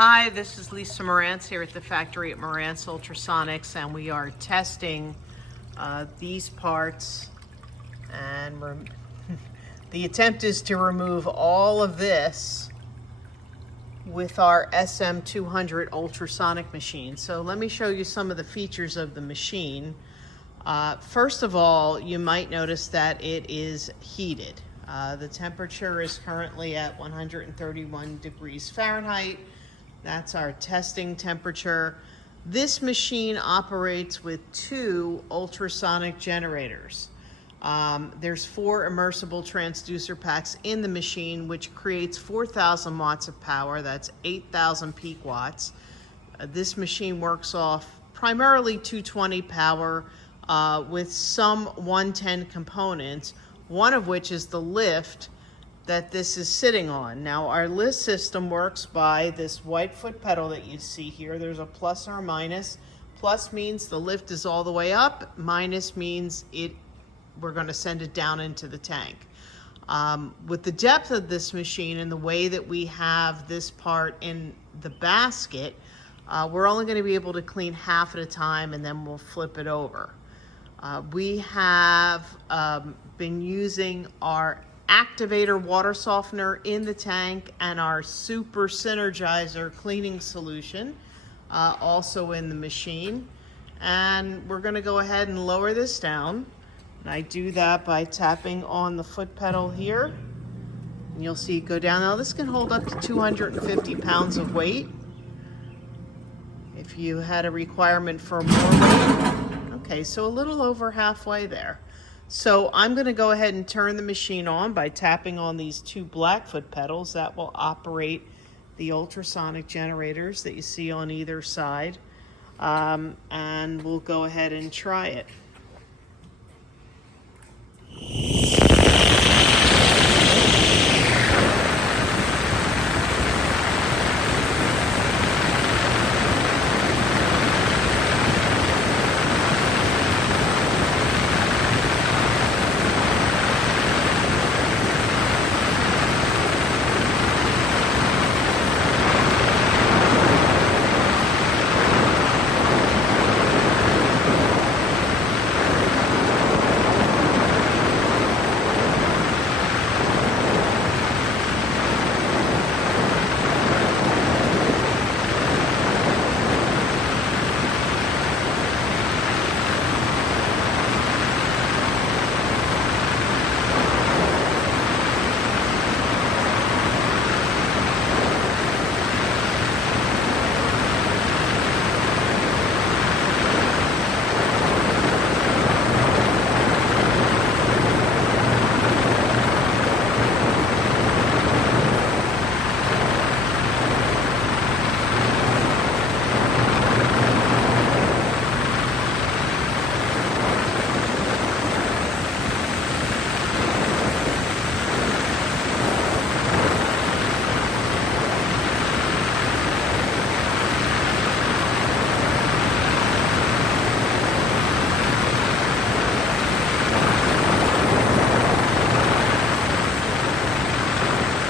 Hi, this is Lisa Morantz here at the factory at Morantz Ultrasonics, and we are testing these parts, and the attempt is to remove all of this with our SM-200 ultrasonic machine. So let me show you some of the features of the machine. First of all, you might notice that it is heated. The temperature is currently at 131 degrees Fahrenheit. That's our testing temperature. This machine operates with 2 ultrasonic generators. There's 4 immersible transducer packs in the machine, which creates 4,000 watts of power. That's 8,000 peak watts. This machine works off primarily 220 power with some 110 components, one of which is the lift that this is sitting on. Now, our lift system works by this white foot pedal that you see here. There's a plus or a minus. Plus means the lift is all the way up. Minus means we're going to send it down into the tank. With the depth of this machine and the way that we have this part in the basket, we're only going to be able to clean half at a time, and then we'll flip it over. We have been using our activator water softener in the tank and our super synergizer cleaning solution also in the machine. And we're going to go ahead and lower this down. And I do that by tapping on the foot pedal here. And you'll see it go down. Now this can hold up to 250 pounds of weight. If you had a requirement for more weight. Okay, so a little over halfway there. So I'm going to go ahead and turn the machine on by tapping on these 2 black foot pedals that will operate the ultrasonic generators that you see on either side. And we'll go ahead and try it.